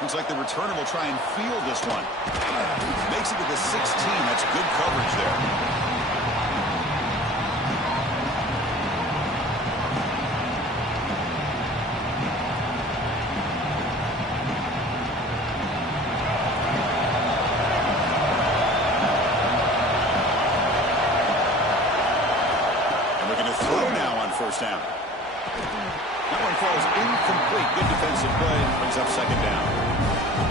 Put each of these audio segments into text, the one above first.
Looks like the returner will try and field this one. Makes it to the 16. That's good coverage there. First down. That one falls incomplete. Good defensive play. Brings up second down.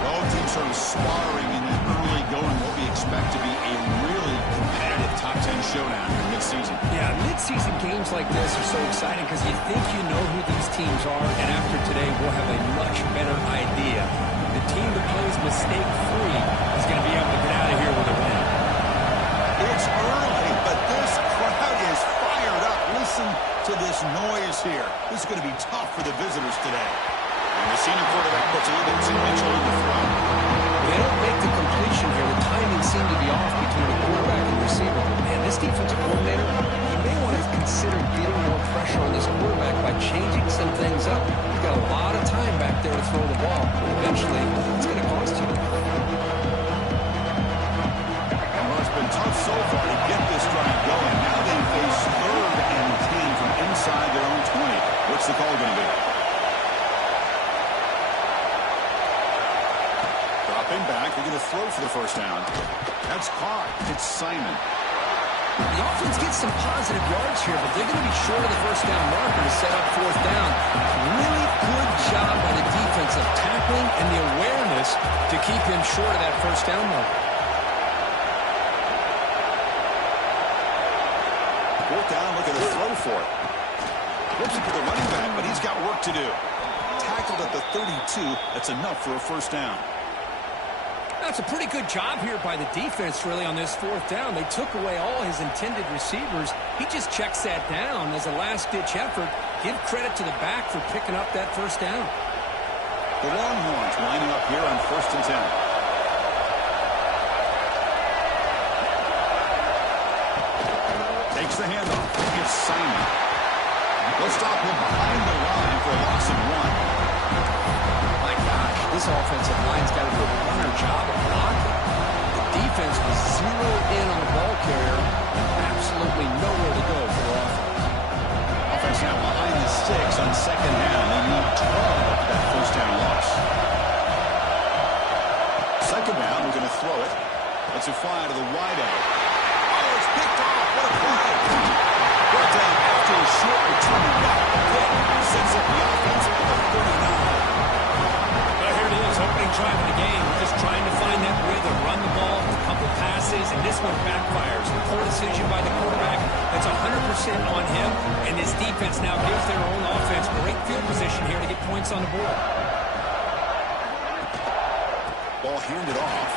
Both teams sort of sparring in the early going what we expect to be a really competitive top 10 showdown here mid-season. Yeah, mid-season games like this are so exciting because you think you know who these teams are, and after today we'll have a much better idea. The team that plays mistake-free is going to be able to get out of here with a win. It's early, but this crowd is fired up. Listen to this noise here. This is going to be tough for the visitors today. And the senior quarterback puts a little bit too much on the throw. They don't make the completion here. The timing seemed to be off between the quarterback and the receiver. Man, this defensive coordinator, he may want to consider getting more pressure on this quarterback by changing some things up. He's got a lot of time back there to throw the ball. Eventually, it's going to cost you. It's been tough so far to get this drive going. Now they face 3rd and 10 from inside their own 20. What's the call going to be? Dropping back. They're going to throw for the first down. That's caught. It's Simon. The offense gets some positive yards here, but they're going to be short of the first down marker to set up 4th down. Really good job by the defense of tackling and the awareness to keep him short of that first down marker. 4th down, looking to throw for it. Flips it to the running back, but he's got work to do. Tackled at the 32. That's enough for a first down. That's a pretty good job here by the defense, really, on this 4th down. They took away all his intended receivers. He just checks that down as a last-ditch effort. Give credit to the back for picking up that first down. The Longhorns lining up here on 1st and 10. Takes the handoff. It's Simon. They'll stop him behind the line for a loss of 1. My gosh, this offensive line's got to do a runner job of blocking. The defense was zeroed in on the ball carrier. Absolutely nowhere to go for the offense. Offense now behind the sticks on 2nd down. They need 12 after that first down loss. 2nd down, we're going to throw it. Let's a fly to the wideout. Oh, it's picked off. What a play. Brought down after a short return back. Pitt sets up the offense at the 39. Well, here it is, opening drive of the game. We're just trying to find that rhythm, run the ball, a couple passes, and this one backfires. The poor decision by the quarterback. That's 100% on him, and this defense now gives their own offense great field position here to get points on the board. Ball handed off.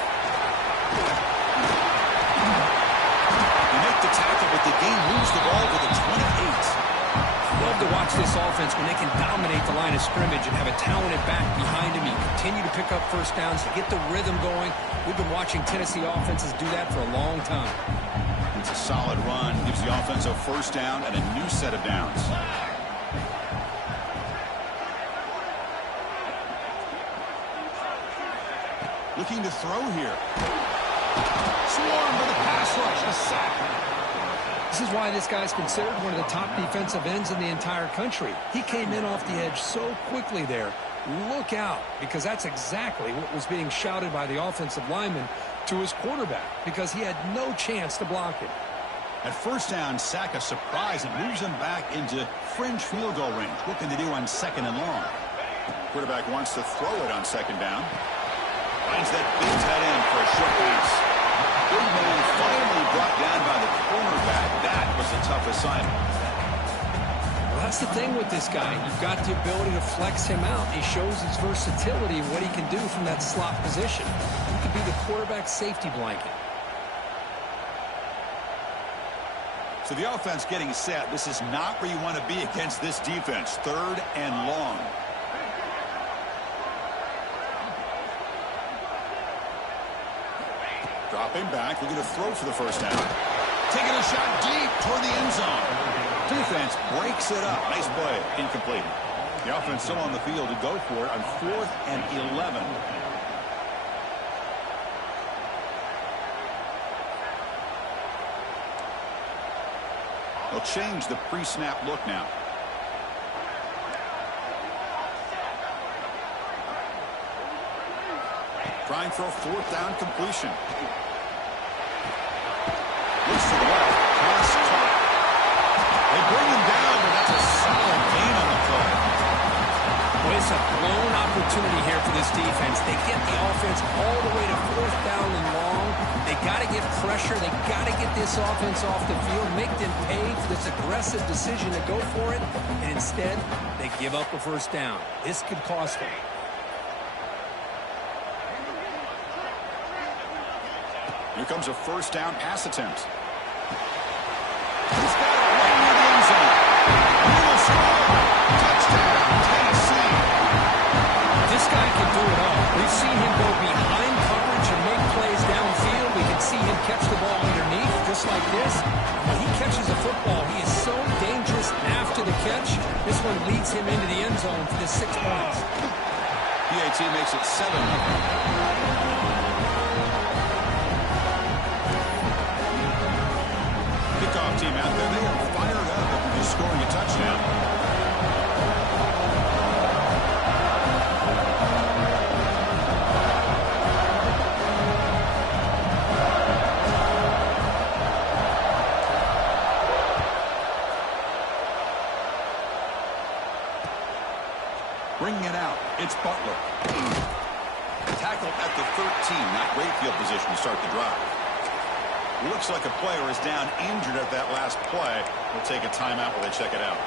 The tackle, but the game moves the ball to the 28. Love to watch this offense when they can dominate the line of scrimmage and have a talented back behind him. You continue to pick up first downs to get the rhythm going. We've been watching Tennessee offenses do that for a long time. It's a solid run. Gives the offense a first down and a new set of downs. Looking to throw here. Swarmed by the pass rush. A sack. This is why this guy's considered one of the top defensive ends in the entire country. He came in off the edge so quickly there. Look out, because that's exactly what was being shouted by the offensive lineman to his quarterback, because he had no chance to block it. At first down, sack a surprise and moves him back into fringe field goal range. Looking to do on 2nd and long. Quarterback wants to throw it on 2nd down. Finds that big tight end for a short pass. Big man finally brought down by the cornerback. That was a tough assignment. Well, that's the thing with this guy. You've got the ability to flex him out. He shows his versatility and what he can do from that slot position. He could be the quarterback safety blanket. So the offense getting set. This is not where you want to be against this defense. 3rd and long. Dropping back, looking to throw for the first down. Taking a shot deep toward the end zone. Defense breaks it up. Nice play. Incomplete. The offense still on the field to go for it on 4th and 11. They'll change the pre-snap look now. Trying for a fourth down completion. Looks to the left. Pass caught. They bring him down, but that's a solid gain on the play. Well, it's a blown opportunity here for this defense. They get the offense all the way to fourth down and long. They got to get pressure. They got to get this offense off the field, make them pay for this aggressive decision to go for it, and instead they give up a first down. This could cost them. Here comes a first down pass attempt. He's got it right near the end zone. He will score. Touchdown, Tennessee. This guy can do it all. We've seen him go behind coverage and make plays downfield. We can see him catch the ball underneath, just like this. When he catches a football, he is so dangerous after the catch. This one leads him into the end zone for the 6 points. PAT makes it 7-0. Kickoff team out there, they are fired up after just scoring a touchdown. Bringing it out, it's Butler. Tackle at the 13, not great field position to start the drive. Looks like a player is down injured at that last play. We'll take a timeout while they check it out.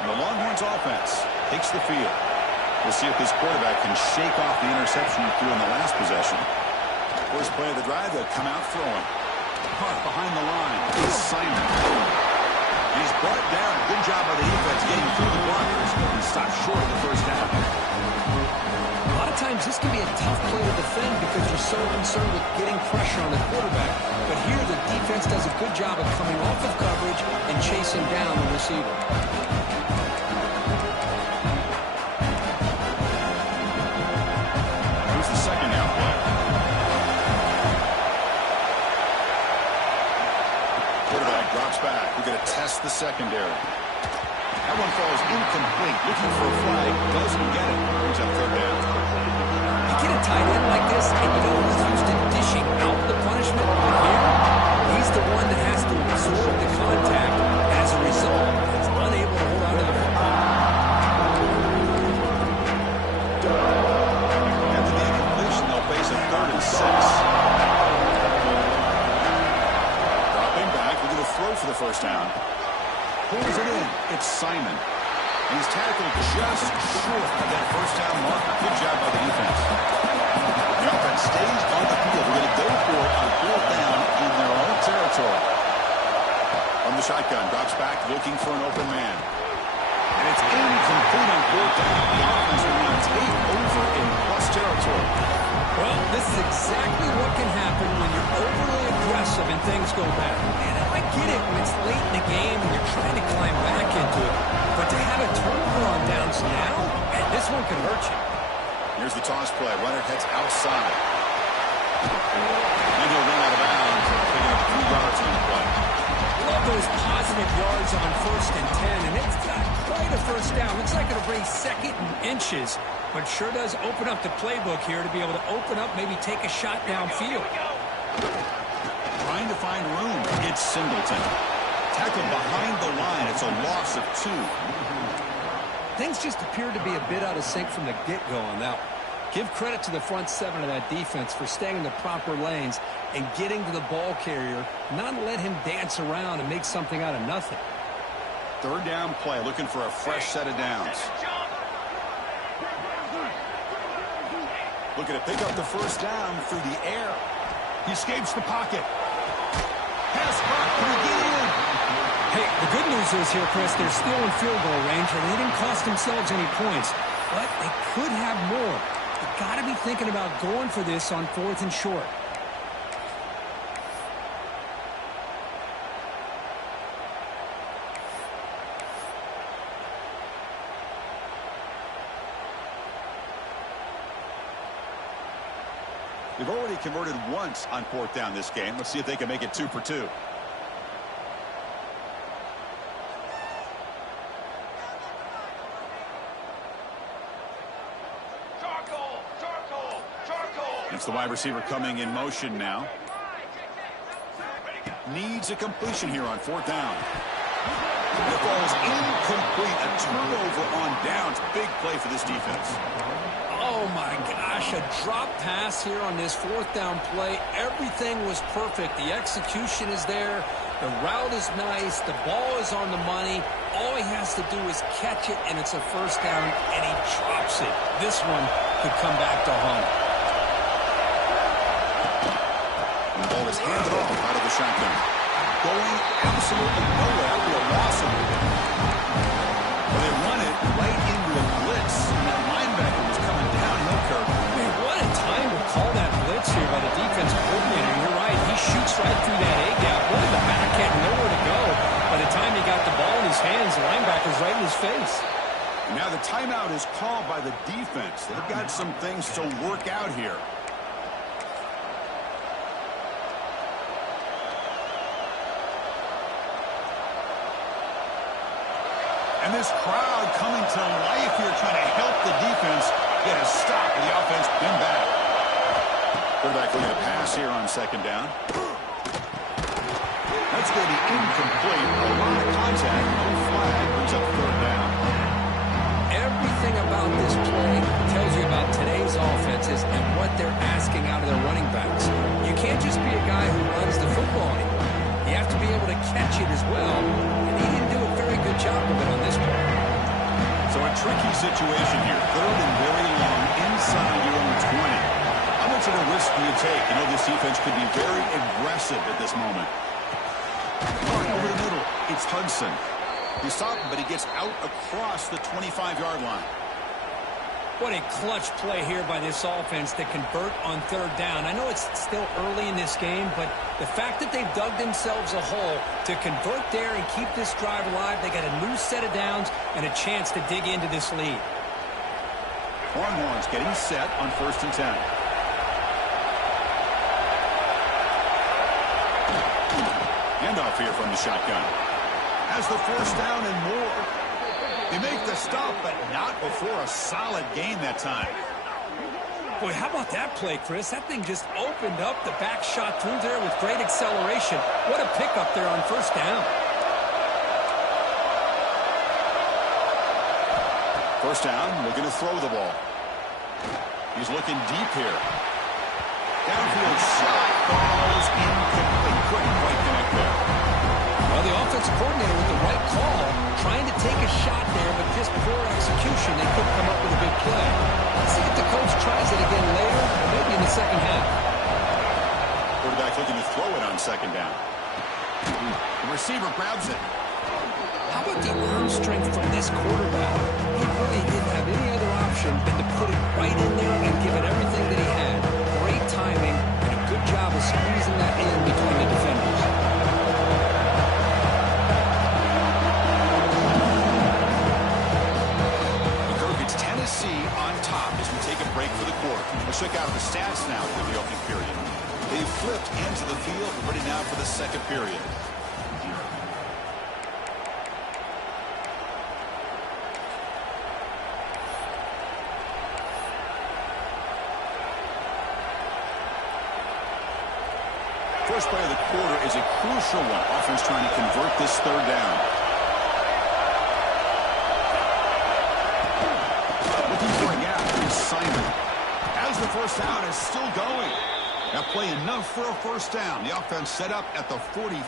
And the Longhorns offense takes the field. We'll see if this quarterback can shake off the interception he threw in the last possession. First play of the drive, they'll come out throwing. Caught behind the line. It's Simon. He's brought it down. Good job by the defense getting through the blockers. He stopped short of the first down. A lot of times this can be a tough play to defend because you're so concerned with getting pressure on the quarterback. But here the defense does a good job of coming off of coverage and chasing down the receiver. Here's the second down play. Quarterback drops back. We're going to test the secondary. That one falls incomplete. Looking for a flag. Doesn't get it. Brings up third down. You get a tight end like this, and you know he's used to dishing out the punishment. But here, he's the one that has to absorb the contact. As a result, he's unable to hold on to the football. After the incompletion, they'll face a 3rd and 6. Dropping back. We're going to throw for the first down. Pulls it in. It's Simon. He's tackled just short of that first down mark. Good job by the defense. The offense stays on the field. We're going to go for it on 4th down in their own territory. From the shotgun, drops back looking for an open man. And it's incomplete on 4th down. The offense will now take over in plus territory. Well, this is exactly what can happen when you're overly aggressive and things go bad. And I get it when it's late in the game and you're trying to climb back into it. But to have a turnover on downs now, and this one could hurt you. Here's the toss play. Runner heads outside. And he'll run out of bounds, picking up 3 yards on the play. Love those positive yards on 1st and 10, and it's not quite a first down. Looks like it'll bring 2nd and inches, but sure does open up the playbook here to be able to open up, maybe take a shot downfield. Trying to find room. It's Singleton. Tackled behind the line. It's a loss of 2. Things just appeared to be a bit out of sync from the get-go on that one. Give credit to the front 7 of that defense for staying in the proper lanes and getting to the ball carrier, not let him dance around and make something out of nothing. 3rd down play, looking for a fresh set of downs. Looking to pick up the first down through the air. He escapes the pocket. Pass caught. Can he get in? Hey, the good news is here, Chris, they're still in field goal range, and they didn't cost themselves any points. But they could have more. They've got to be thinking about going for this on 4th and short. They've already converted once on 4th down this game. Let's see if they can make it 2 for 2. It's the wide receiver coming in motion now. Needs a completion here on 4th down. The ball is incomplete. A turnover on downs. Big play for this defense. Oh, my gosh. A drop pass here on this 4th down play. Everything was perfect. The execution is there. The route is nice. The ball is on the money. All he has to do is catch it, and it's a 1st down, and he drops it. This one could come back to haunt him. The ball is handed off out of the shotgun. Going absolutely nowhere. That'll be a loss of it. Well, they run it right into a blitz, and that linebacker was coming downhill, Kirk. Man, what a time to call that blitz here by the defensive coordinator. You're right. He shoots right through that A-gap. What in the back had nowhere to go. By the time he got the ball in his hands, the linebacker's right in his face. Now the timeout is called by the defense. They've got some things to work out here. And this crowd coming to life here, trying to help the defense get a stop. The offense been back. Quarterback looking to pass here on 2nd down. That's going to be incomplete. A lot of contact. No flag. Brings up 3rd down. Everything about this play tells you about today's offenses and what they're asking out of their running backs. You can't just be a guy who runs the football anymore. You have to be able to catch it as well. And he didn't do a very good job of it on this play. So a tricky situation here. 3rd and very long inside your own 20. How much of a risk do you take? You know this defense could be very aggressive at this moment. Over the middle, it's Hudson. He stopped him, but he gets out across the 25-yard line. What a clutch play here by this offense to convert on 3rd down. I know it's still early in this game, but the fact that they've dug themselves a hole to convert there and keep this drive alive, they got a new set of downs and a chance to dig into this lead. Longhorns getting set on 1st and 10. Handoff here from the shotgun. Has the 1st down and more. They make the stop, but not before a solid gain that time. Boy, how about that play, Chris? That thing just opened up. The back shot through there with great acceleration. What a pickup there on 1st down. 1st down, looking to throw the ball. He's looking deep here. Downfield shot falls incomplete. Couldn't quite connect there. Well, the offensive coordinator with the right call, trying to take a shot there, but just poor execution. They couldn't come up with a big play. Let's see if the coach tries it again later, or maybe in the 2nd half. Quarterback looking to throw it on 2nd down. The receiver grabs it. How about the arm strength from this quarterback? He really didn't have any other option than to put it right in there and give it everything that he had. Great timing and a good job of squeezing that in between the defenders. On top as we take a break for the quarter. Let's check out the stats now for the opening period. They've flipped into the field, ready now for the 2nd period. First play of the quarter is a crucial one. Offense trying to convert this 3rd down. Simon, as the 1st down is still going. That play enough for a 1st down. The offense set up at the 43.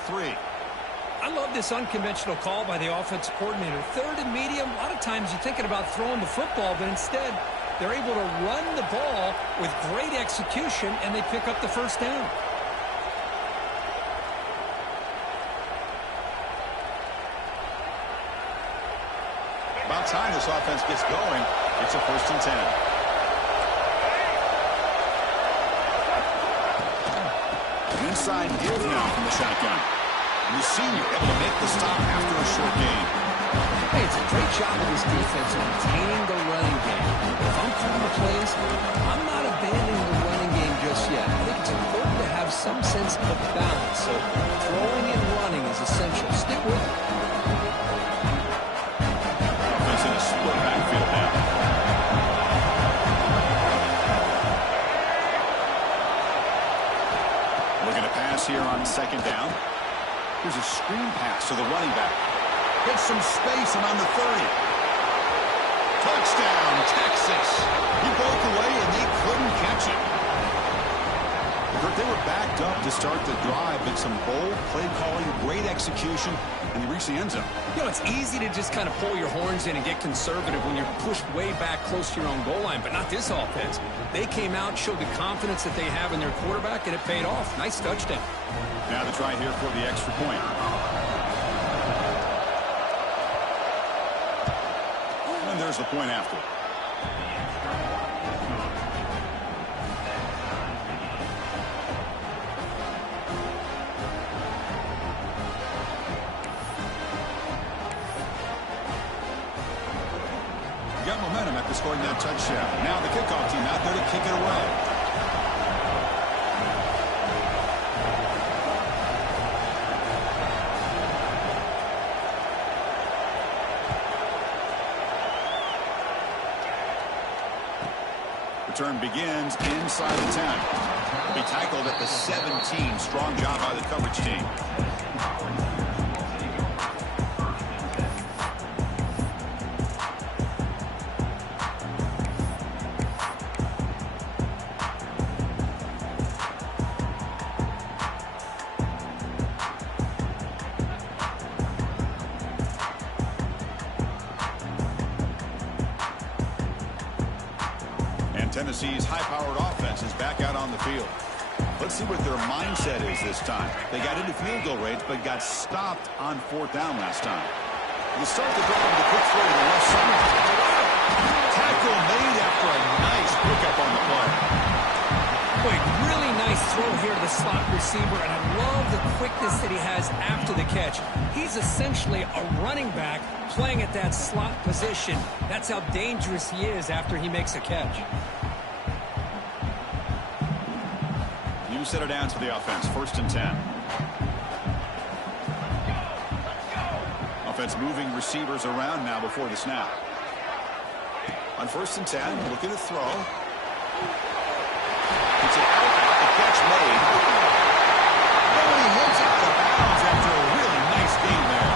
I love this unconventional call by the offensive coordinator. 3rd and medium, a lot of times you're thinking about throwing the football, but instead they're able to run the ball with great execution, and they pick up the 1st down. About time this offense gets going. It's a 1st and 10. Inside give now from the shotgun. And the senior able to make the stop after a short gain. Hey, it's a great job of this defense maintaining the running game. If I'm calling the plays, I'm not abandoning the running game just yet. some sense of balance. So throwing and running is essential. Stick with it. Offense in a split backfield now. Looking to pass here on second down. Here's a screen pass to the running back. Gets some space around the 30. Touchdown, Texas. He broke away and they couldn't catch him. They were backed up to start the drive, but some bold play calling, great execution, and they reached the end zone. You know, it's easy to just kind of pull your horns in and get conservative when you're pushed way back close to your own goal line, but not this offense. They came out, showed the confidence that they have in their quarterback, and it paid off. Nice touchdown. Now the try here for the extra point. And there's the point after. Got momentum after scoring that touchdown. Now the kickoff team out there to kick it away. Return begins inside the 10. He'll be tackled at the 17. Strong job by the coverage team. Tennessee's high-powered offense is back out on the field. Let's see what their mindset is this time. They got into field goal range, but got stopped on fourth down last time. They start the drive with a quick throw to the left side. Tackle made after a nice pickup on the play. Boy, really nice throw here to the slot receiver, and I love the quickness that he has after the catch. He's essentially a running back playing at that slot position. That's how dangerous he is after he makes a catch. New set of downs for the offense. 1st and 10. Offense moving receivers around now before the snap. On 1st and 10, looking to throw. It's an out, the catch made. Oh, he hits out of bounds after a really nice game there.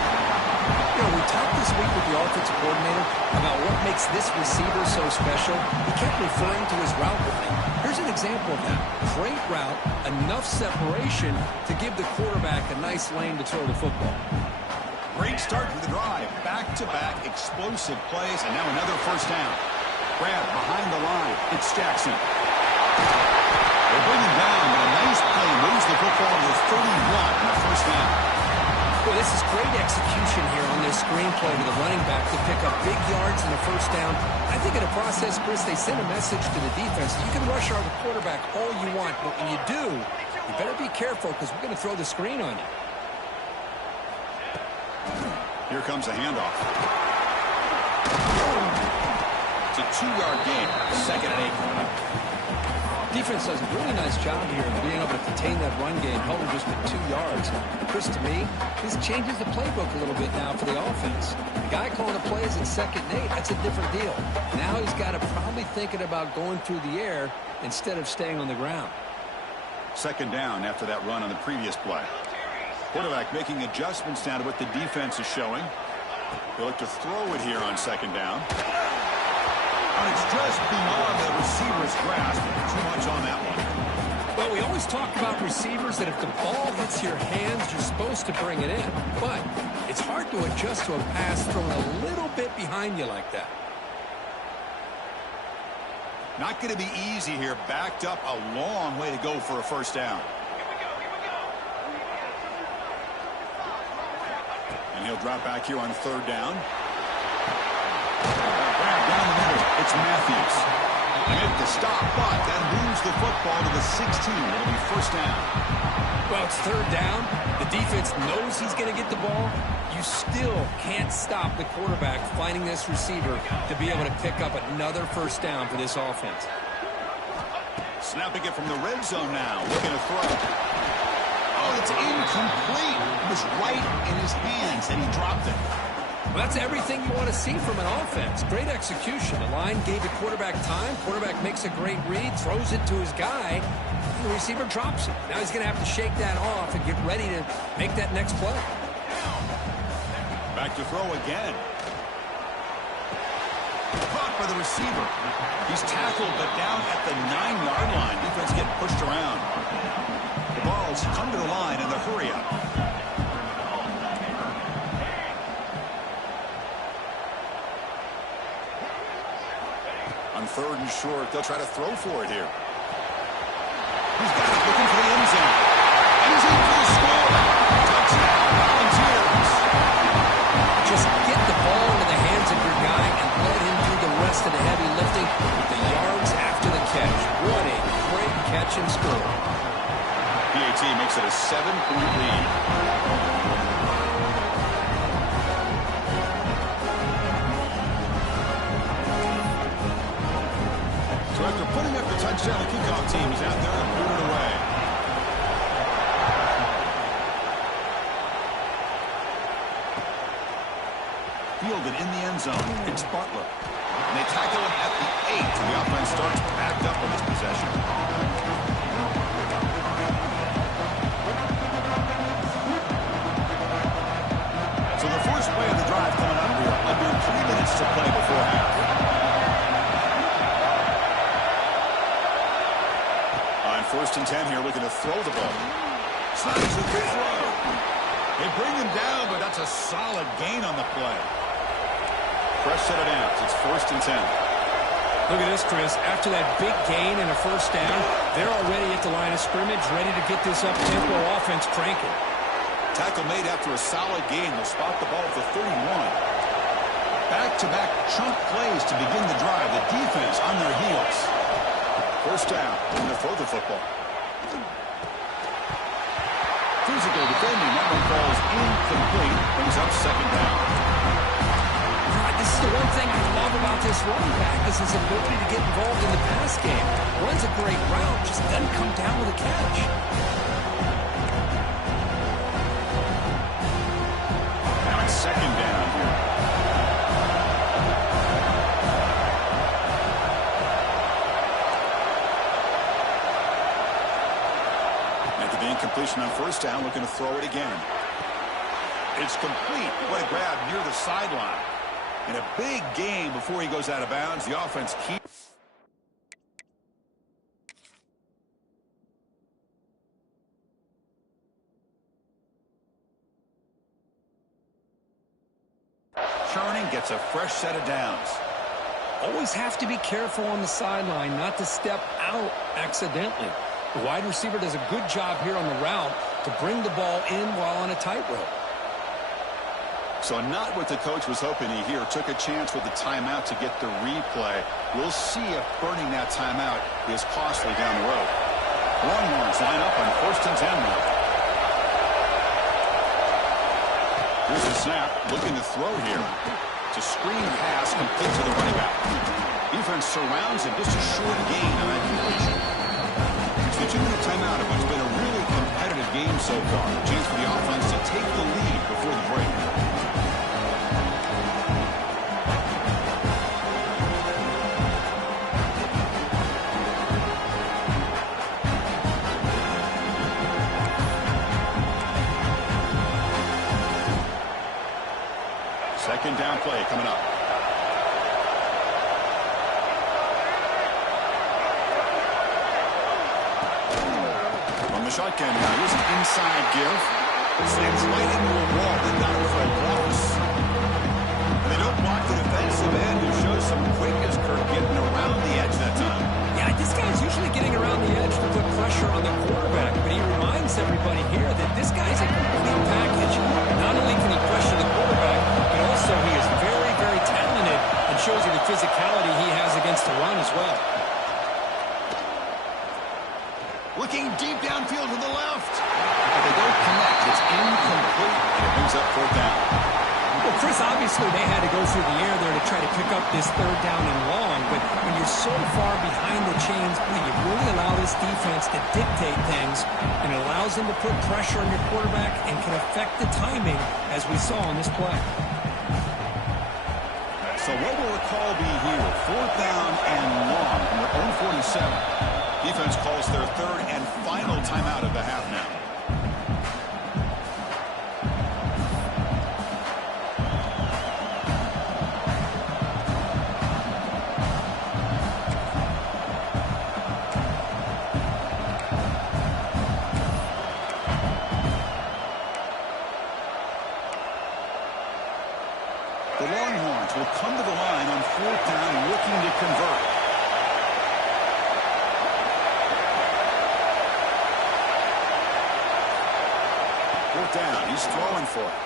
You know, we talked this week with the offensive coordinator about what makes this receiver so special. He kept referring to his route running. Here's an example of that. Great route, enough separation to give the quarterback a nice lane to throw the football. Great start to the drive. Back-to-back explosive plays, and now another 1st down. Grab behind the line. It's Jackson. They bring him down, but a nice play moves the football to 31 and a 1st down. Well, this is great execution here on this screenplay to the running back to pick up big yards in the 1st down. I think in the process, Chris, they send a message to the defense. You can rush our quarterback all you want, but when you do, you better be careful because we're going to throw the screen on you. Here comes a handoff. It's a 2-yard gain. 2nd and 8. Defense does a really nice job here of being able to contain that run game, held him just at 2 yards. Chris, to me, this changes the playbook a little bit now for the offense. The guy calling the plays at 2nd and 8, that's a different deal. Now he's got to probably thinking about going through the air instead of staying on the ground. 2nd down after that run on the previous play. Quarterback making adjustments now to what the defense is showing. They look to throw it here on 2nd down. And it's just beyond the receiver's grasp. Too much on that one. Well, we always talk about receivers that if the ball hits your hands, you're supposed to bring it in. But it's hard to adjust to a pass thrown a little bit behind you like that. Not going to be easy here. Backed up a long way to go for a 1st down. And he'll drop back here on 3rd down. Down the middle, it's Matthews. They make the stop, but that moves the football to the 16. It'll be 1st down. Well, it's 3rd down. The defense knows he's going to get the ball. You still can't stop the quarterback finding this receiver to be able to pick up another 1st down for this offense. Snapping it from the red zone now. Looking to throw. It's incomplete. It was right in his hands, and he dropped it. Well, that's everything you want to see from an offense. Great execution. The line gave the quarterback time. Quarterback makes a great read, throws it to his guy, and the receiver drops it. Now he's going to have to shake that off and get ready to make that next play. Back to throw again. Caught by the receiver. He's tackled, but down at the 9-yard line. Defense getting pushed around. The ball's come to the line in the hurry-up. On 3rd and short, they'll try to throw for it here. He's got it, looking for the end zone. And he's in for the score. Touchdown, Volunteers. Just get the ball into the hands of your guy and let him do the rest of the heavy lifting with the yards after the catch. What a great catch and score. PAT makes it a 7-point lead. So after putting up the touchdown, the kickoff team is out there and moving it away. Fielded in the end zone. It's Butler. And they tackle him at the 8. And the offense starts backed up on this possession. So the first play of the drive coming up here. Under 3 minutes to play before half. On 1st and 10 here, looking to throw the ball. Slides a good throw. They bring him down, but that's a solid gain on the play. Fresh set of downs. It's 1st and 10. Look at this, Chris. After that big gain and a first down, they're already at the line of scrimmage, ready to get this up-tempo offense cranking. Tackle made after a solid gain. They'll spot the ball at the 31. Back-to-back chunk plays to begin the drive. The defense on their heels. First down. Going to throw the football. Physical defending. That one falls incomplete. Brings up 2nd down. This is the one thing I love about this running back is his ability to get involved in the pass game. Runs a great route, just doesn't come down with a catch. Now it's 2nd down here. After the incompletion on 1st down, looking to throw it again. It's complete. What a grab near the sideline. In a big game before he goes out of bounds, the offense keeps. Churning gets a fresh set of downs. Always have to be careful on the sideline not to step out accidentally. The wide receiver does a good job here on the route to bring the ball in while on a tightrope. So not what the coach was hoping he here. Took a chance with the timeout to get the replay. We'll see if burning that timeout is costly down the road. Longhorns line up on 1st and 10 now. Here's the snap. Looking to throw here. It's a screen pass complete to the running back. Defense surrounds him. Just a short gain on that completion. It's the 2-minute timeout of what's been a really competitive game so far. A chance for the offense to take the lead before the break. Second down play coming up. From the shotgun now, here's an inside give. Slams right into a wall, then got it for a cross. And they don't block the defensive end, who shows some quickness, Kirk, getting around the edge that time. Yeah, this guy's usually getting around the edge to put pressure on the quarterback, but he reminds everybody here that this guy's a complete package. Not only can he pressure the quarterback, but also he is very, very talented and shows you the physicality he has against the run as well. Looking deep downfield to the left. But they don't connect. It's incomplete, and it brings up 4th down. Well, Chris, obviously they had to go through the air there to try to pick up this third down and long, but when you're so far behind the chains, you really allow this defense to dictate things, and it allows them to put pressure on your quarterback and can affect the timing, as we saw on this play. So what will the call be here? Fourth down and long from their own 47. Defense calls their third and final timeout of the half now. The Longhorns will come to the line on fourth down looking to convert. Fourth down, he's throwing for it.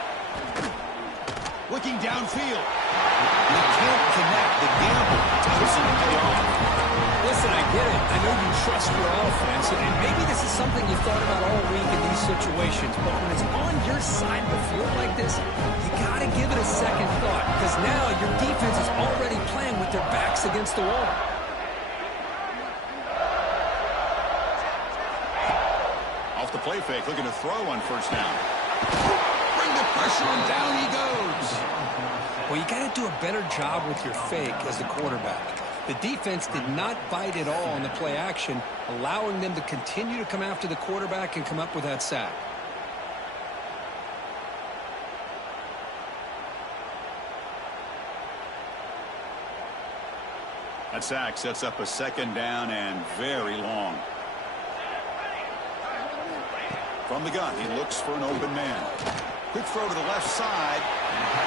Looking downfield. He can't connect. The gamble doesn't pay off. Listen, I get it. I know you trust your offense, and maybe this is something you thought about all week in these situations, but when it's on your side of the field like this, you got to give it a second thought, because now your defense is already playing with their backs against the wall. Off the play fake, looking to throw on first down. Bring the pressure, and down he goes. Well, you got to do a better job with your fake as the quarterback. The defense did not bite at all on the play action, allowing them to continue to come after the quarterback and come up with that sack. That sack sets up a second down and very long. From the gun, he looks for an open man. Quick throw to the left side.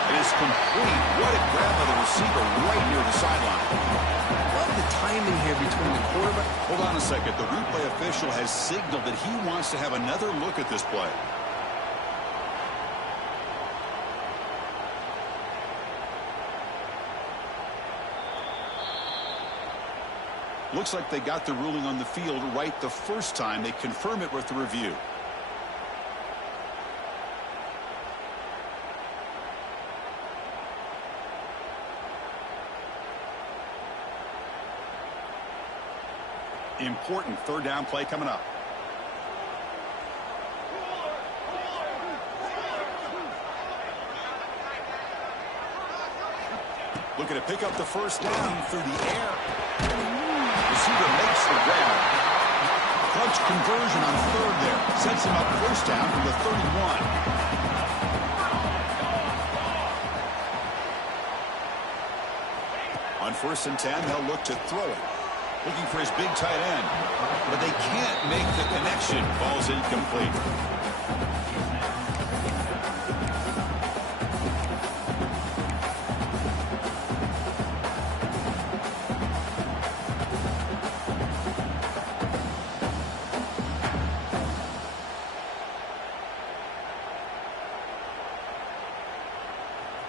It is complete. What a grab by the receiver right near the sideline. Love the timing here between the quarterback. Hold on a second. The replay official has signaled that he wants to have another look at this play. Looks like they got the ruling on the field right the first time. They confirm it with the review. Important third down play coming up. Looking to pick up the first down through the air. Receiver makes the grab. Clutch conversion on third there. Sets him up first down from the 31. On first and 10, they'll look to throw it. Looking for his big tight end. But they can't make the connection. Ball's incomplete.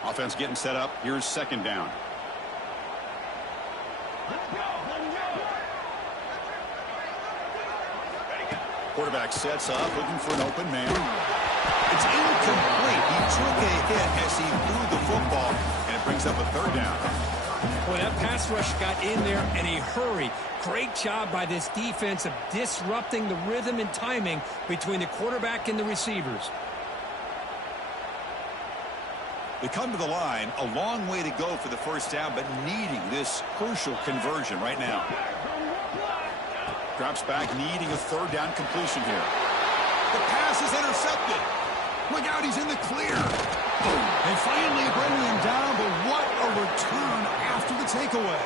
Offense getting set up. Here's second down. Quarterback sets up, looking for an open man. It's incomplete. He took a hit as he threw the football, and it brings up a third down. Boy, that pass rush got in there in a hurry. Great job by this defense of disrupting the rhythm and timing between the quarterback and the receivers. They come to the line, a long way to go for the first down, but needing this crucial conversion right now. Drops back, needing a third down completion here. The pass is intercepted. Look out, he's in the clear. They finally bring him down, but what a return after the takeaway.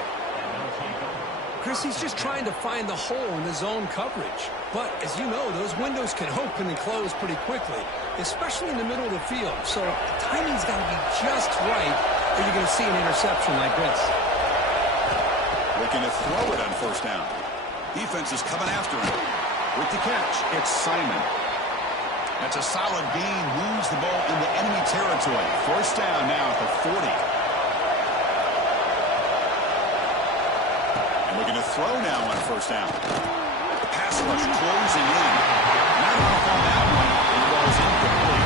Chris, he's just trying to find the hole in the zone coverage. But, as you know, those windows can open and close pretty quickly, especially in the middle of the field. So, the timing's got to be just right, or you're going to see an interception like this. Looking to throw it on first down. Defense is coming after him. With the catch, it's Simon. That's a solid gain. Moves the ball into enemy territory. First down now at the 40. And looking to throw now on first down. The pass rush closing in. Not enough on that one. And the ball is incomplete.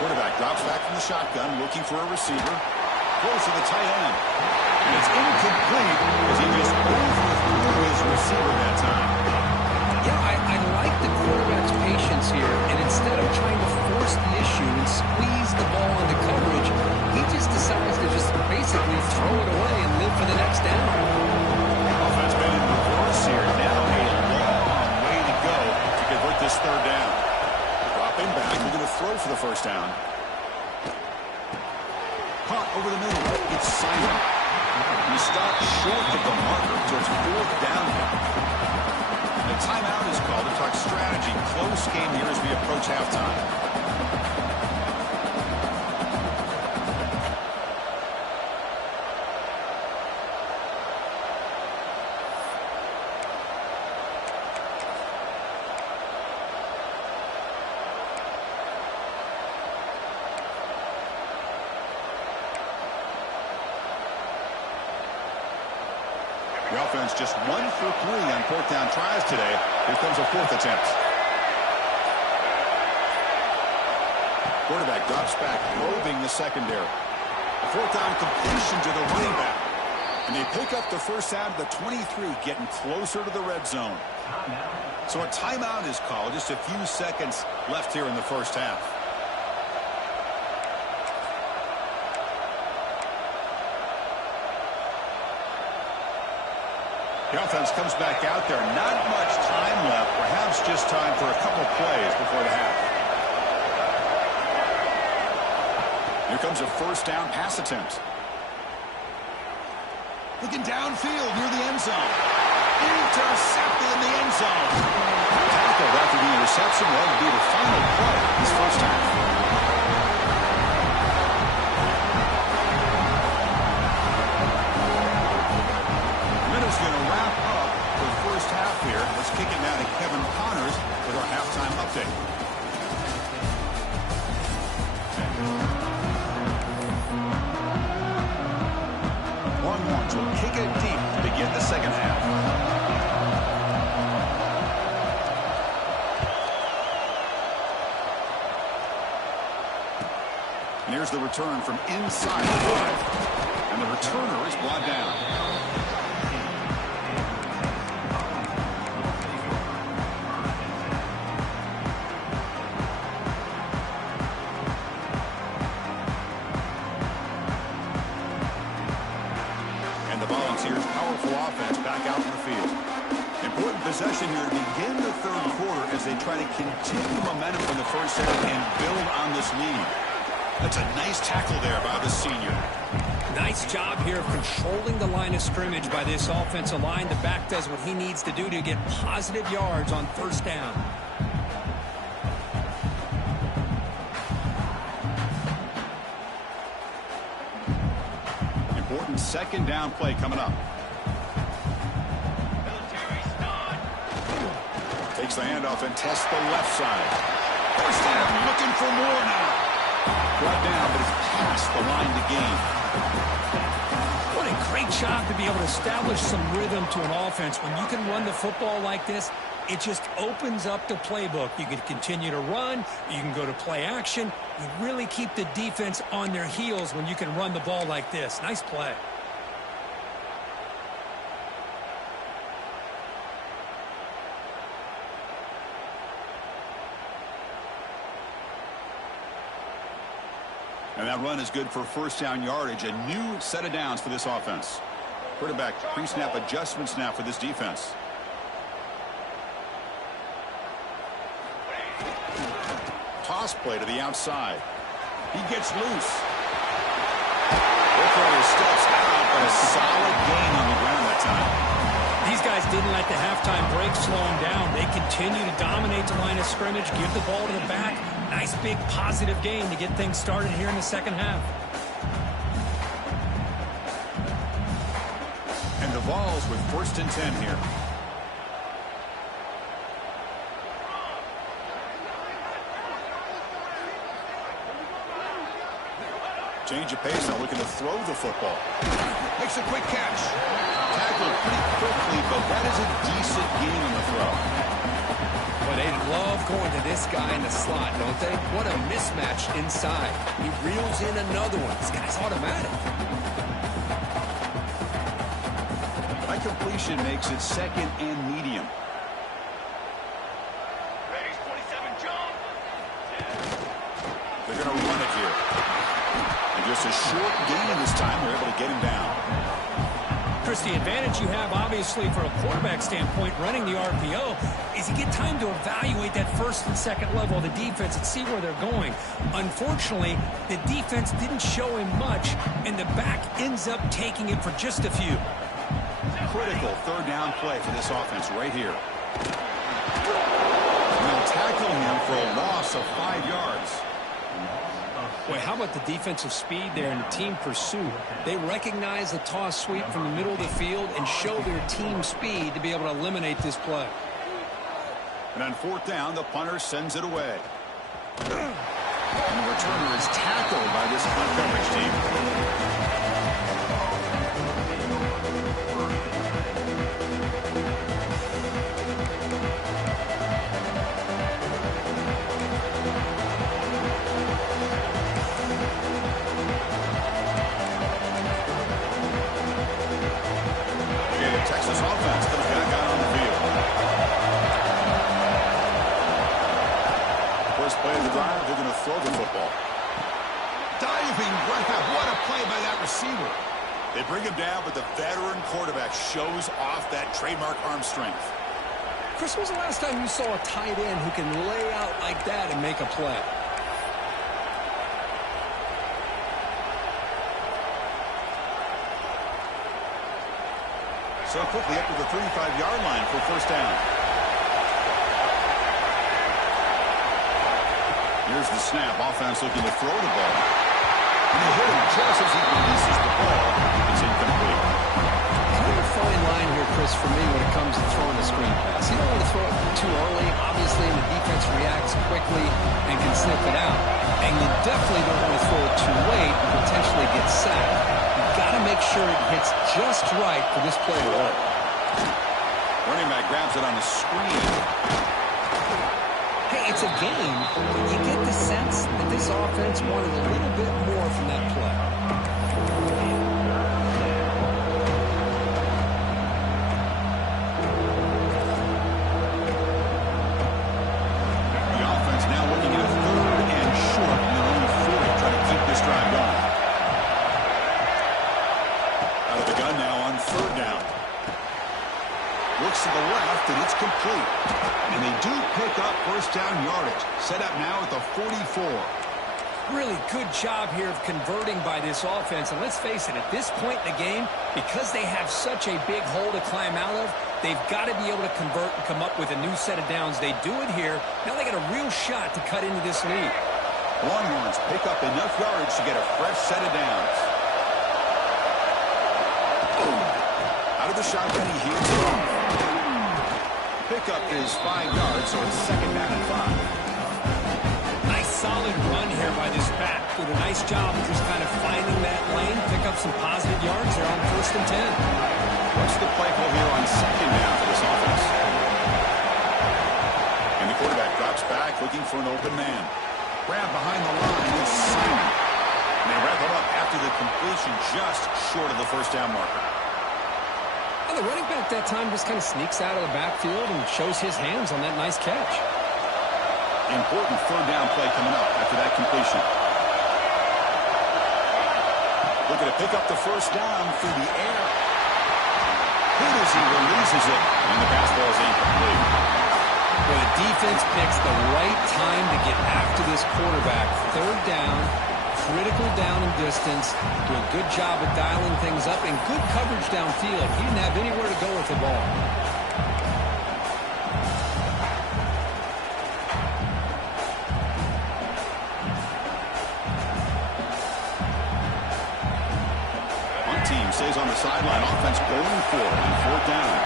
Quarterback drops back from the shotgun, looking for a receiver. Throws to the tight end. And it's incomplete as he just overthrew his receiver that time. Yeah, I like the quarterback's patience here. And instead of trying to force the issue and squeeze the ball into coverage, he just decides to just basically throw it away and live for the next down. Offense been in reverse here. Now a long way to go to convert this third down. Dropping back, we're going to throw for the first down. Caught over the middle. It's Simon. He stopped short of the marker towards fourth down. The timeout is called to talk strategy. Close game here as we approach halftime. The offense just 1 for 3 on fourth down tries today. Here comes a fourth attempt. Quarterback drops back, probing the secondary. Fourth down completion to the running back. And they pick up the first down to the 23, getting closer to the red zone. So a timeout is called. Just a few seconds left here in the first half. The offense comes back out there. Not much time left. Perhaps just time for a couple plays before the half. Here comes a first down pass attempt. Looking downfield near the end zone. Intercepted in the end zone. Tackled after the interception. That would be the final play of this first half. Going to wrap up the first half here. Let's kick it now to Kevin Connors with our halftime update. 1-1, so we'll kick it deep to begin the second half. And here's the return from inside the 5. And the returner is brought down. Powerful offense back out in the field. Important possession here to begin the third quarter as they try to continue momentum from the first half and build on this lead. That's a nice tackle there by the senior. Nice job here of controlling the line of scrimmage by this offensive line. The back does what he needs to do to get positive yards on first down. Important second down play coming up. Takes the handoff and tests the left side. First down, looking for more now. Brought down, but it's past the line to gain. What a great job to be able to establish some rhythm to an offense. When you can run the football like this, it just opens up the playbook. You can continue to run. You can go to play action. You really keep the defense on their heels when you can run the ball like this. Nice play. And that run is good for first down yardage. A new set of downs for this offense. Quarterback pre-snap adjustments now for this defense. Toss play to the outside. He gets loose. He steps out, but a solid gain on the ground that time. These guys didn't let the halftime break slow them down. They continue to dominate the line of scrimmage, give the ball to the back. Nice big positive gain to get things started here in the second half. And the Vols with first and 10 here. Change of pace, now looking to throw the football. Makes a quick catch. Tackled pretty quickly, but that is a decent gain on the throw. Well, they love going to this guy in the slot, don't they? What a mismatch inside. He reels in another one. This guy's automatic. That completion makes it second and medium. Ready, 27, jump. They're going to run it here. And just a short gain this time. They're able to get him down. Chris, the advantage you have, obviously, for a quarterback standpoint, running the RPO, is you get time to evaluate that first and second level of the defense and see where they're going. Unfortunately, the defense didn't show him much, and the back ends up taking it for just a few. Critical third down play for this offense right here. They'll tackle him for a loss of 5 yards. Boy, how about the defensive speed there and the team pursuit? They recognize the toss sweep from the middle of the field and show their team speed to be able to eliminate this play. And on fourth down, the punter sends it away. And the returner is tackled by this punt coverage team. Texas offense comes back out on the field. First play of the drive, they're going to throw the football. Diving grab. What a play by that receiver. They bring him down, but the veteran quarterback shows off that trademark arm strength. Chris, when was the last time you saw a tight end who can lay out like that and make a play? So quickly up to the 35-yard line for first down. Here's the snap. Offense looking to throw the ball. And he hit him just as he releases the ball. It's incomplete. Kind of a fine line here, Chris, for me when it comes to throwing a screen pass. You don't want to throw it too early, obviously, and the defense reacts quickly and can sniff it out. And you definitely don't want to throw it too late and potentially get sacked. Got to make sure it hits just right for this play to work. Running back grabs it on the screen. Hey, it's a game, but you get the sense that this offense wanted a little bit more from that play. The offense now looking at a third and short in their own 40, trying to keep this drive going. Out of the gun now on third down. Looks to the left, and it's complete. And they do pick up first down yardage. Set up now at the 44. Really good job here of converting by this offense. And let's face it, at this point in the game, because they have such a big hole to climb out of, they've got to be able to convert and come up with a new set of downs. They do it here. Now they got a real shot to cut into this lead. Longhorns pick up enough yards to get a fresh set of downs. Out of the shotgun, he hands it off. Pickup is 5 yards, so it's second down and 5. Nice solid run here by this back. Did a nice job of just kind of finding that lane, pick up some positive yards there on first and 10. What's the play call here on second down for this offense? And the quarterback drops back, looking for an open man. Grab behind the line is Simon. And they wrap it up after the completion just short of the first down marker. And the running back that time just kind of sneaks out of the backfield and shows his hands on that nice catch. Important third down play coming up after that completion. Looking to pick up the first down through the air. Hit as he releases it, and the pass ball is incomplete. Well, the defense picks the right time to get after this quarterback. Third down, critical down and distance. Do a good job of dialing things up and good coverage downfield. He didn't have anywhere to go with the ball. One team stays on the sideline. Offense going for it on fourth down.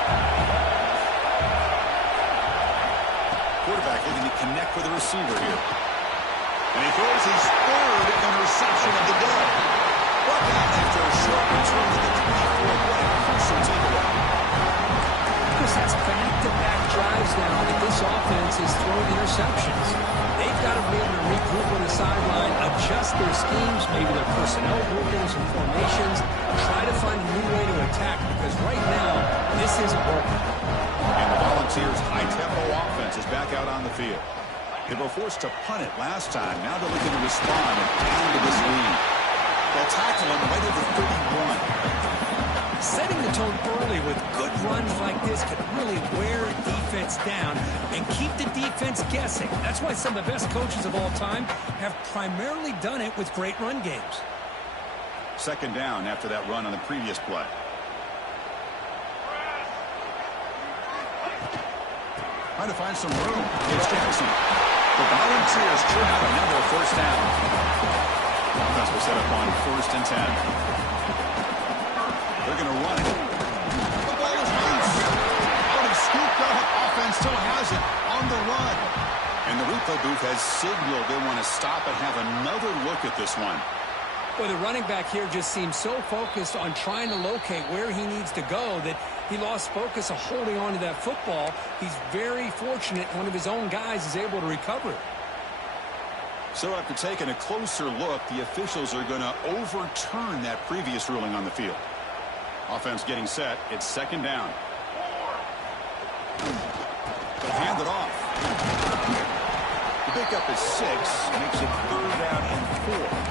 Quarterback looking to connect with the receiver here. And he throws his third interception of the day. Brought down after a short return to the 24. What a crucial takeaway. Chris, that's back-to-back drives now that this offense is throwing interceptions. They've got to be able to regroup on the sideline, adjust their schemes, maybe their personnel groupings and formations, try to find a new way to attack, because right now, this isn't working. And the Volunteers' high-tempo offense is back out on the field. They were forced to punt it last time. Now they're looking to respond and add to this lead. They'll tackle him right at the 31. Setting the tone early with good runs like this can really wear a defense down and keep the defense guessing. That's why some of the best coaches of all time have primarily done it with great run games. Second down after that run on the previous play. Trying to find some room. It's Jackson. The Volunteers try out another first down. Offense will set up on 1st and 10. They're going to run it. The ball is loose. Out and scooped up. Offense still has it on the run. And the replay booth has signaled they want to stop and have another look at this one. Well, the running back here just seems so focused on trying to locate where he needs to go that he lost focus of holding on to that football. He's very fortunate one of his own guys is able to recover it. So after taking a closer look, the officials are going to overturn that previous ruling on the field. Offense getting set. It's second down. They'll hand it off. The pickup is 6. Makes it 3rd down and 4.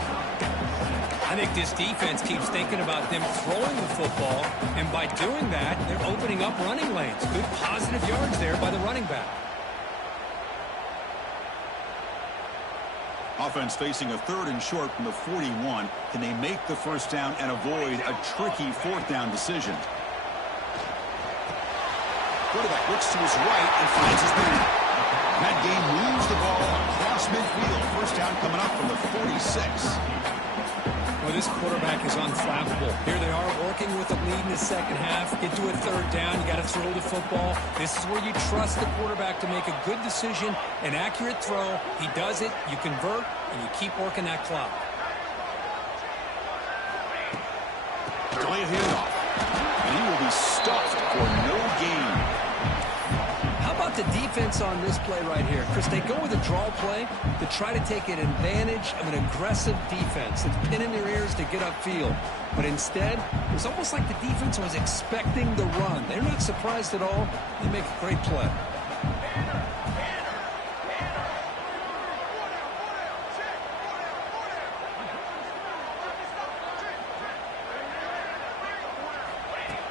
I think this defense keeps thinking about them throwing the football, and by doing that, they're opening up running lanes. Good positive yards there by the running back. Offense facing a 3rd and short from the 41. Can they make the first down and avoid a tricky 4th down decision? Quarterback looks to his right and finds his man. That game moves the ball across midfield. First down coming up from the 46. Well, this quarterback is unflappable. Here they are working with a lead in the second half. Get to a 3rd down. You got to throw the football. This is where you trust the quarterback to make a good decision, an accurate throw. He does it, you convert, and you keep working that clock. Delayed handoff. And he will be stuffed for no gain. How about the defense on this play right here? Chris, they go with a draw play to try to take an advantage of an aggressive defense that's pinning their ears to get upfield. But instead, it was almost like the defense was expecting the run. They're not surprised at all. They make a great play.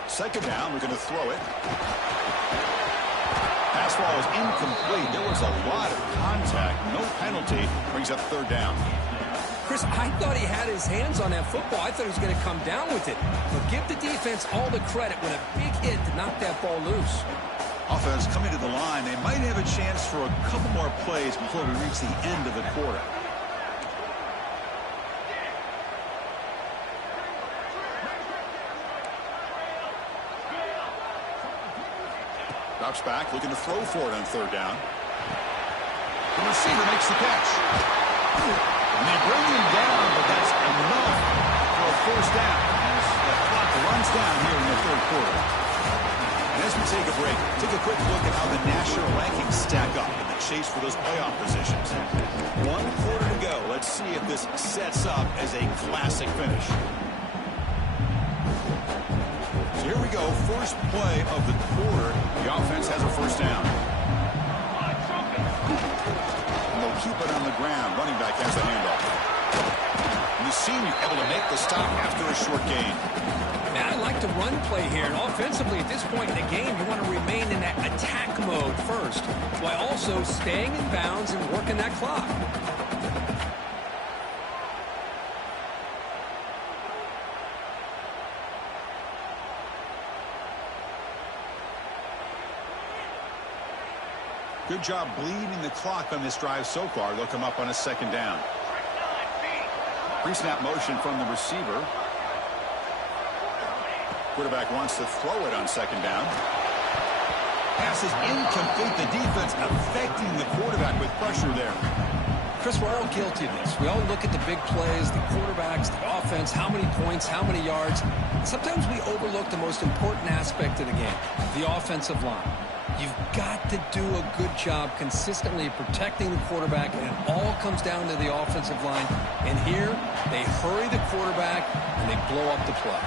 Second down, we're going to throw it. Pass ball is incomplete. There was a lot of contact. No penalty. Brings up 3rd down. Chris, I thought he had his hands on that football. I thought he was going to come down with it. But give the defense all the credit with a big hit to knock that ball loose. Offense coming to the line. They might have a chance for a couple more plays before we reach the end of the quarter. Drops back, looking to throw for it on 3rd down. The receiver makes the catch. And they bring him down, but that's enough for a 1st down as the clock runs down here in the 3rd quarter. And as we take a break, take a quick look at how the national rankings stack up in the chase for those playoff positions. 1 quarter to go. Let's see if this sets up as a classic finish. So here we go, first play of the quarter. The offense has a 1st down. And they'll keep it on the ground. Running back has the handoff. And the senior able to make the stop after a short gain. Man, I like the run play here. And offensively, at this point in the game, you want to remain in that attack mode first, while also staying in bounds and working that clock. Good job bleeding the clock on this drive so far. They'll come up on a 2nd down. Pre-snap motion from the receiver. Quarterback wants to throw it on 2nd down. Pass is incomplete. The defense affecting the quarterback with pressure there. Chris, we're all guilty of this. We all look at the big plays, the quarterbacks, the offense, how many points, how many yards. Sometimes we overlook the most important aspect of the game, the offensive line. You've got to do a good job consistently protecting the quarterback, and it all comes down to the offensive line. And here, they hurry the quarterback, and they blow up the play.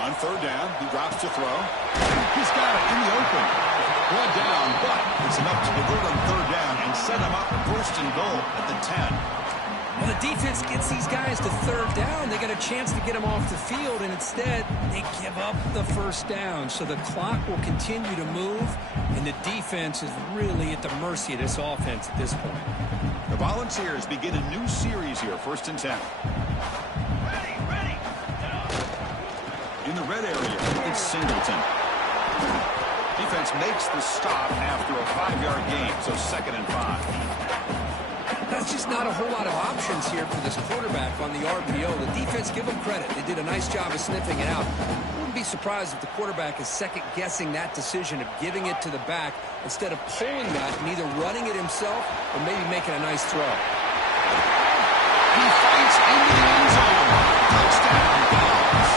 On third down, he drops to throw. He's got it in the open. One down, but it's enough to convert on third down and set him up first and goal at the 10. Well, the defense gets these guys to third down. They got a chance to get them off the field, and instead they give up the first down. So the clock will continue to move, and the defense is really at the mercy of this offense at this point. The Volunteers begin a new series here, first and 10. In the red area, it's Singleton. Defense makes the stop after a 5-yard gain, so 2nd and 5. That's just not a whole lot of options here for this quarterback on the RPO. The defense, give them credit. They did a nice job of sniffing it out. Wouldn't be surprised if the quarterback is second-guessing that decision of giving it to the back instead of pulling that and either running it himself or maybe making a nice throw. He fights into the end zone. Touchdown, Dogs.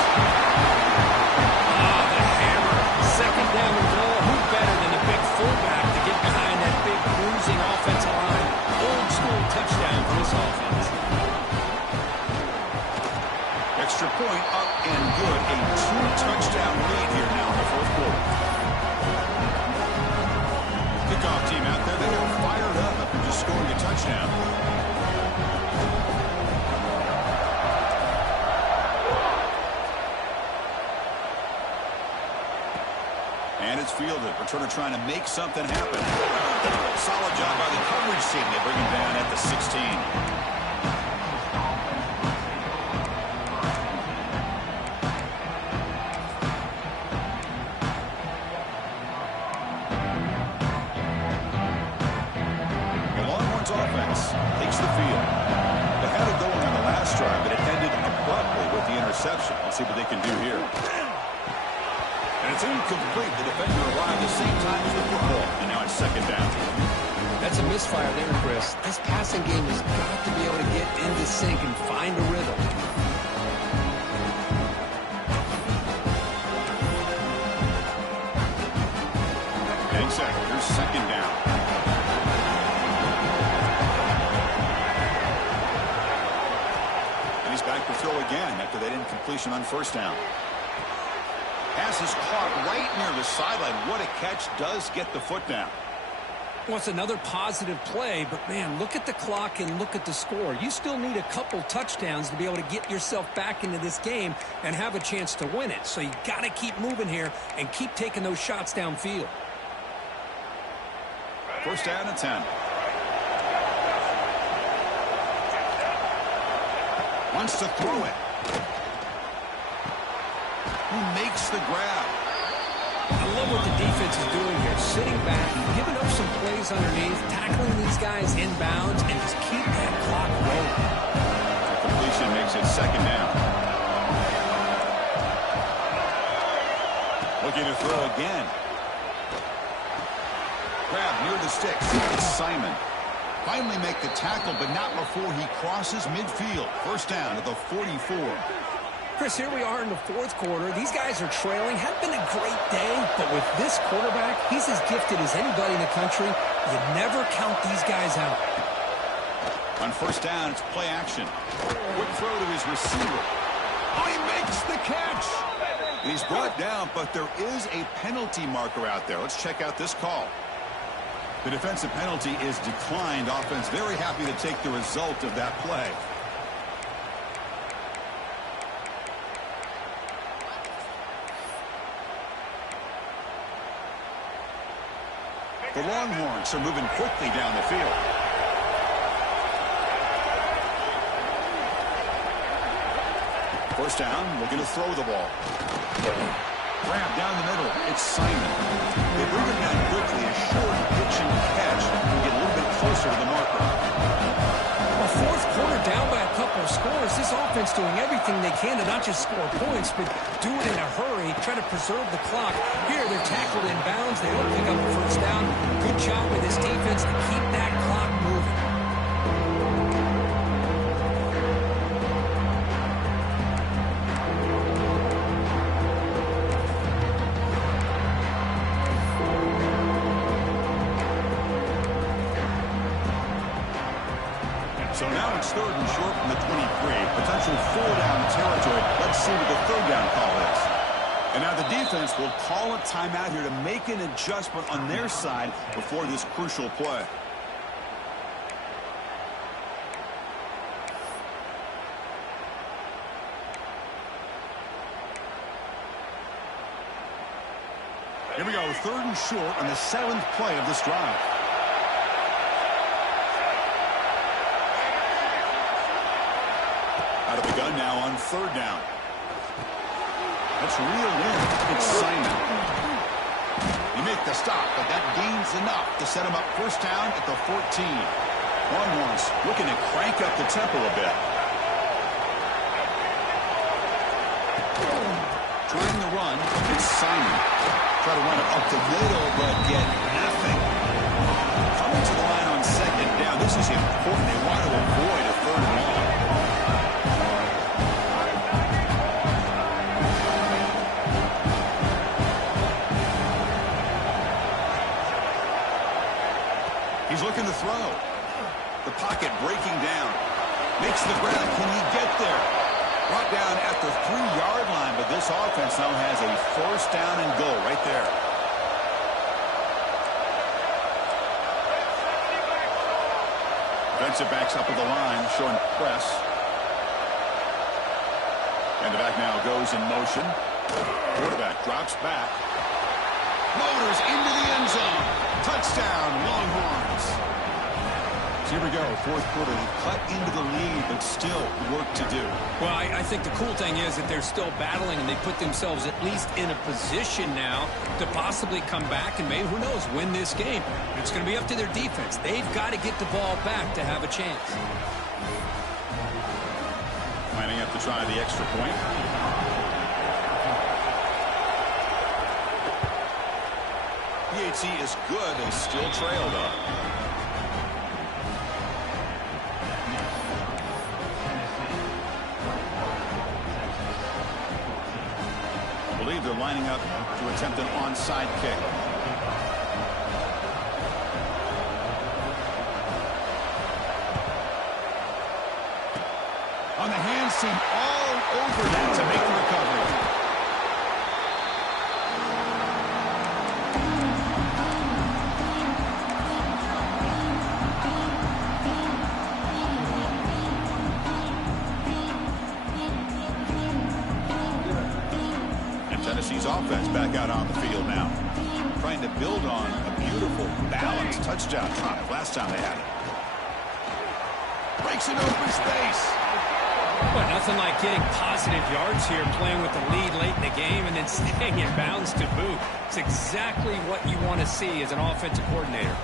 The hammer. 2nd down and goal. Who better than the big fullback to get behind that big bruising offensive line? Old school touchdown for this offense. Extra point up and good. A 2-touchdown lead here now in the 4th quarter. Kickoff team out there. They are fired up after just scoring a touchdown. And it's fielded. Returner trying to make something happen. Solid job by the coverage team. They bring him down at the 16. The Longhorns offense takes the field. They had it going on the last drive, but it ended abruptly with the interception. Let's see what they can do here. And it's incomplete. The defender arrived at the same time as the football. And now it's 2nd down. That's a misfire there, Chris. This passing game has got to be able to get into sync and find a rhythm. Exactly. Here's 2nd down. And he's back to throw again after that incompletion on 1st down. Pass is caught right near the sideline. What a catch. Does get the foot down. Well, it's another positive play, but, man, look at the clock and look at the score. You still need a couple touchdowns to be able to get yourself back into this game and have a chance to win it. So you got to keep moving here and keep taking those shots downfield. 1st down and 10. Wants to throw it. Who makes the grab? I love what the defense is doing here. Sitting back, giving up some plays underneath, tackling these guys inbounds, and just keep that clock rolling. The completion makes it 2nd down. Looking to throw again. Grab near the sticks. It's Simon. Finally make the tackle, but not before he crosses midfield. 1st down at the 44. Chris, here we are in the 4th quarter. These guys are trailing. Hadn't been a great day, but with this quarterback, he's as gifted as anybody in the country. You never count these guys out. On 1st down, it's play action. Quick throw to his receiver. Oh, he makes the catch. He's brought down, but there is a penalty marker out there. Let's check out this call. The defensive penalty is declined. Offense very happy to take the result of that play. The Longhorns are moving quickly down the field. First down, looking to throw the ball. Grab down the middle. It's Simon. They bring him down quickly. A short pitch and catch. We get a little bit closer to the marker. Well, 4th quarter down by a couple of scores. This offense doing everything they can to not just score points, but do it in a hurry, try to preserve the clock. Here, they're tackled in bounds. They don't pick up a 1st down. Good job with this defense to keep that clock moving. So now it's 3rd and short from the 23. Potential 4-down territory. Let's see what the 3rd down call is. And now the defense will call a timeout here to make an adjustment on their side before this crucial play. Here we go, 3rd and short on the 7th play of this drive. Out of the gun now on 3rd down. That's reeled in. It's Simon. You make the stop, but that gains enough to set him up 1st down at the 14. Longhorns looking to crank up the tempo a bit. Trying to run, it's Simon. Try to run it up the middle, but get nothing. Coming to the line on 2nd down. This is important. They want to avoid a 3rd and long. He's looking to throw. The pocket breaking down. Makes the grab. Can he get there? Brought down at the 3-yard line, but this offense now has a 1st down and goal right there. Defensive backs up at the line, showing press. And the back now goes in motion. Quarterback drops back. Motors into the end zone. Touchdown, Longhorns. So here we go, 4th quarter. They cut into the lead, but still work to do. Well, I think the cool thing is that they're still battling, and they put themselves at least in a position now to possibly come back and maybe, who knows, win this game. It's going to be up to their defense. They've got to get the ball back to have a chance. Lining up to try the extra point. PAT is good. They still trail, though. I believe they're lining up to attempt an onside kick. On the hands team, all over that to make the recovery. Tennessee's offense back out on the field now. Trying to build on a beautiful, balanced touchdown drive last time they had it. Breaks into open space. Well, nothing like getting positive yards here, playing with the lead late in the game and then staying in bounds to boot. It's exactly what you want to see as an offensive coordinator.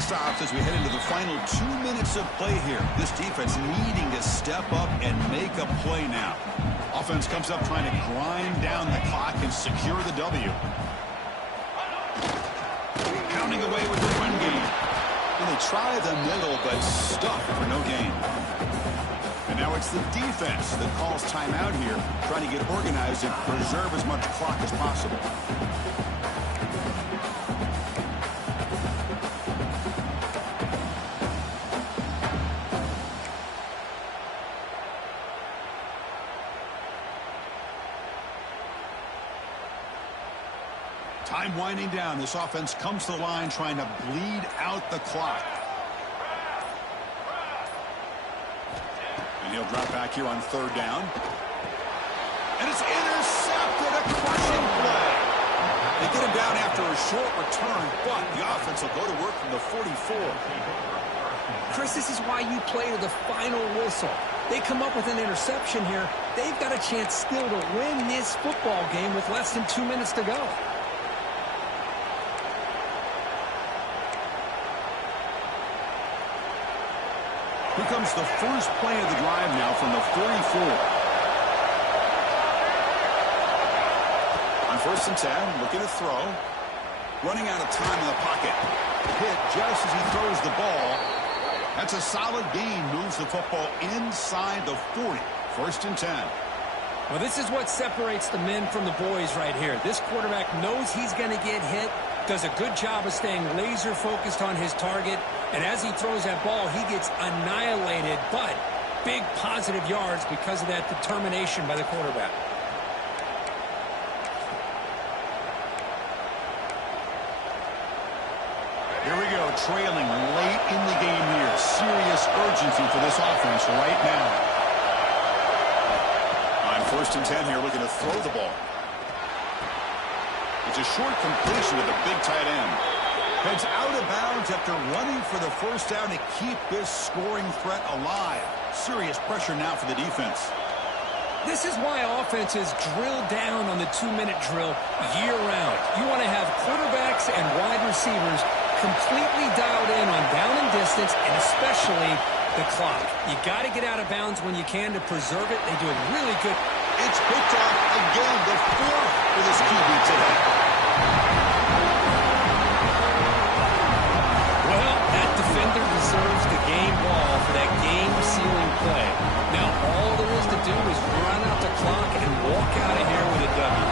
Stops as we head into the final 2 minutes of play here. This defense needing to step up and make a play now. Offense comes up trying to grind down the clock and secure the W. Pounding away with the run game. And they try the middle, but stuck for no gain. And now it's the defense that calls timeout here, trying to get organized and preserve as much clock as possible. Time winding down. This offense comes to the line trying to bleed out the clock. And he'll drop back here on 3rd down. And it's intercepted. A crushing play. They get him down after a short return, but the offense will go to work from the 44. Chris, this is why you play to the final whistle. They come up with an interception here. They've got a chance still to win this football game with less than 2 minutes to go. Here comes the first play of the drive now from the 44. On 1st and 10, looking to throw. Running out of time in the pocket. Hit just as he throws the ball. That's a solid gain. Moves the football inside the 40. 1st and 10. Well, this is what separates the men from the boys right here. This quarterback knows he's going to get hit, does a good job of staying laser focused on his target, and as he throws that ball, he gets annihilated, but big positive yards because of that determination by the quarterback. Here we go, trailing late in the game here. Serious urgency for this offense right now. On 1st and 10 here, looking to throw the ball. It's a short completion to the big tight end. Heads out of bounds after running for the 1st down to keep this scoring threat alive. Serious pressure now for the defense. This is why offenses drill down on the 2-minute drill year-round. You want to have quarterbacks and wide receivers completely dialed in on down and distance, and especially the clock. You got to get out of bounds when you can to preserve it. They do a really good. It's picked off again, the 4th for this QB today. Well, that defender deserves the game ball for that game-sealing play. Now, all there is to do is run out the clock and walk out of here with a W.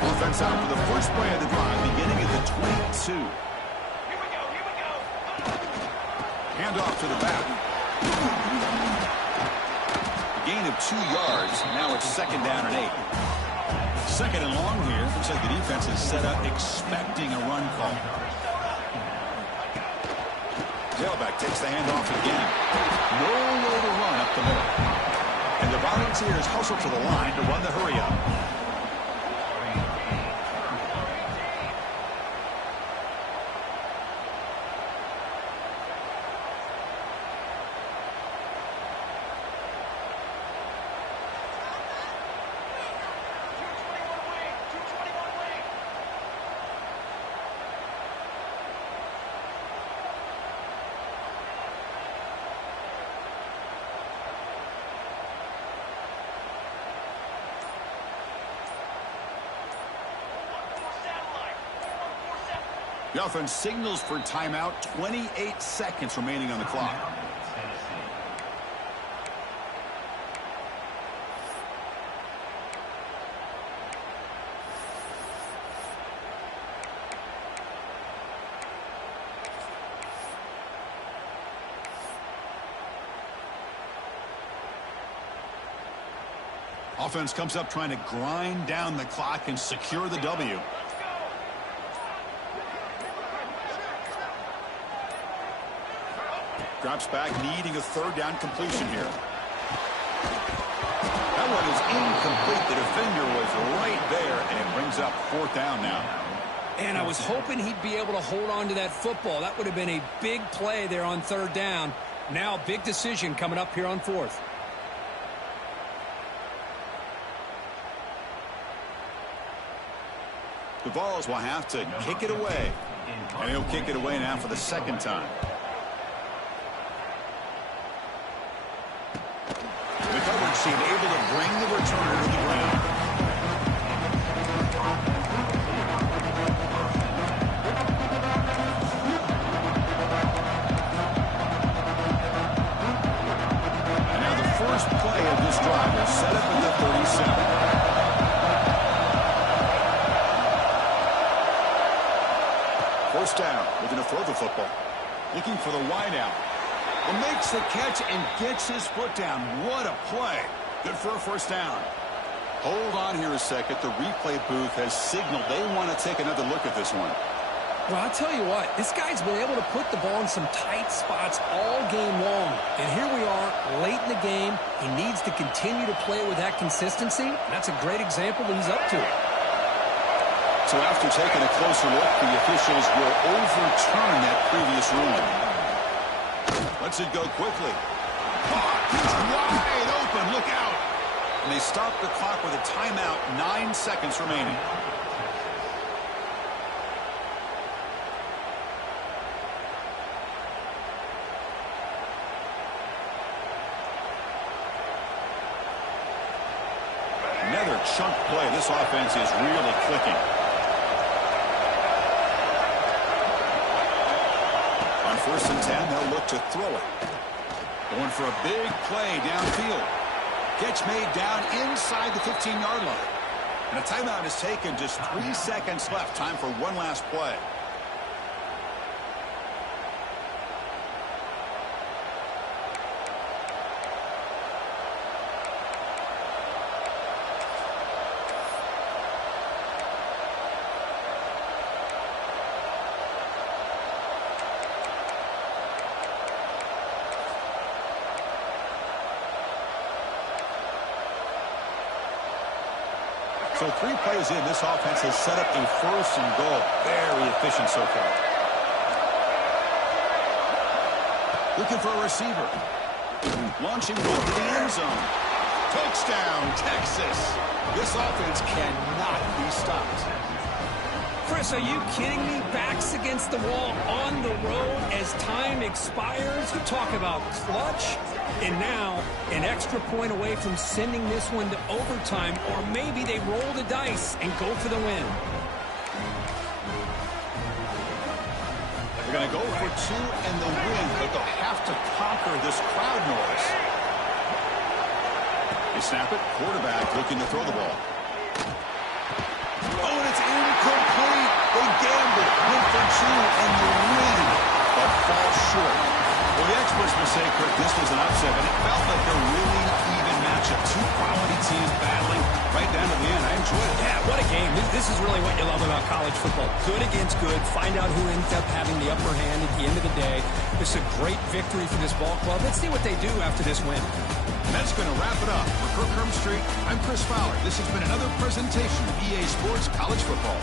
Offense out for the first play of the drive, beginning at the 22. Here we go. Hand off to the back. A gain of 2 yards. Now it's 2nd down and 8. 2nd and long here. Looks like the defense is set up expecting a run call. Tailback takes the handoff again. No way to run up the middle. And the Volunteers hustle to the line to run the hurry up. The offense signals for timeout. 28 seconds remaining on the clock. Offense comes up trying to grind down the clock and secure the W. Drops back, needing a 3rd down completion here. That one is incomplete. The defender was right there, and it brings up 4th down now. And I was hoping he'd be able to hold on to that football. That would have been a big play there on 3rd down. Now, big decision coming up here on 4th. The Vols will have to kick it away. And he'll kick it away now for the 2nd time. The coverage team able to bring the returner to the ground. And now the first play of this drive is set up at the 37. First down, looking to throw the football. Looking for the wideout. And makes the catch and gets his foot down. What a play. Good for a 1st down. Hold on here a second. The replay booth has signaled they want to take another look at this one. Well, I'll tell you what, this guy's been able to put the ball in some tight spots all game long. And here we are, late in the game. He needs to continue to play with that consistency. That's a great example that he's up to it. So after taking a closer look, the officials will overturn that previous ruling. Lets it go quickly. He's wide open. Look out. And they stop the clock with a timeout. 9 seconds remaining. chunk play. This offense is really clicking. On 1st and 10, they'll look to throw it. Going for a big play downfield. Catch made down inside the 15-yard line. And a timeout is taken. Just 3 seconds left. Time for one last play. So 3 plays in, this offense has set up a 1st and goal. Very efficient so far. Looking for a receiver. Launching goal to the end zone. Touchdown, Texas. This offense cannot be stopped. Chris, are you kidding me? Backs against the wall on the road as time expires. You talk about clutch. And now, an extra point away from sending this one to overtime, or maybe they roll the dice and go for the win. They're going to go for 2 and the win, but they'll have to conquer this crowd noise. They snap it. Quarterback looking to throw the ball. Oh, and it's incomplete. They gambled, went for 2 and the win, but fall short. Well, the experts will say, Kirk, this was an upset, but it felt like a really even matchup. 2 quality teams battling right down to the end. I enjoyed it. Yeah, what a game. This is really what you love about college football. Good against good. Find out who ends up having the upper hand at the end of the day. This is a great victory for this ball club. Let's see what they do after this win. And that's going to wrap it up. For Kirk Street, I'm Chris Fowler. This has been another presentation of EA Sports College Football.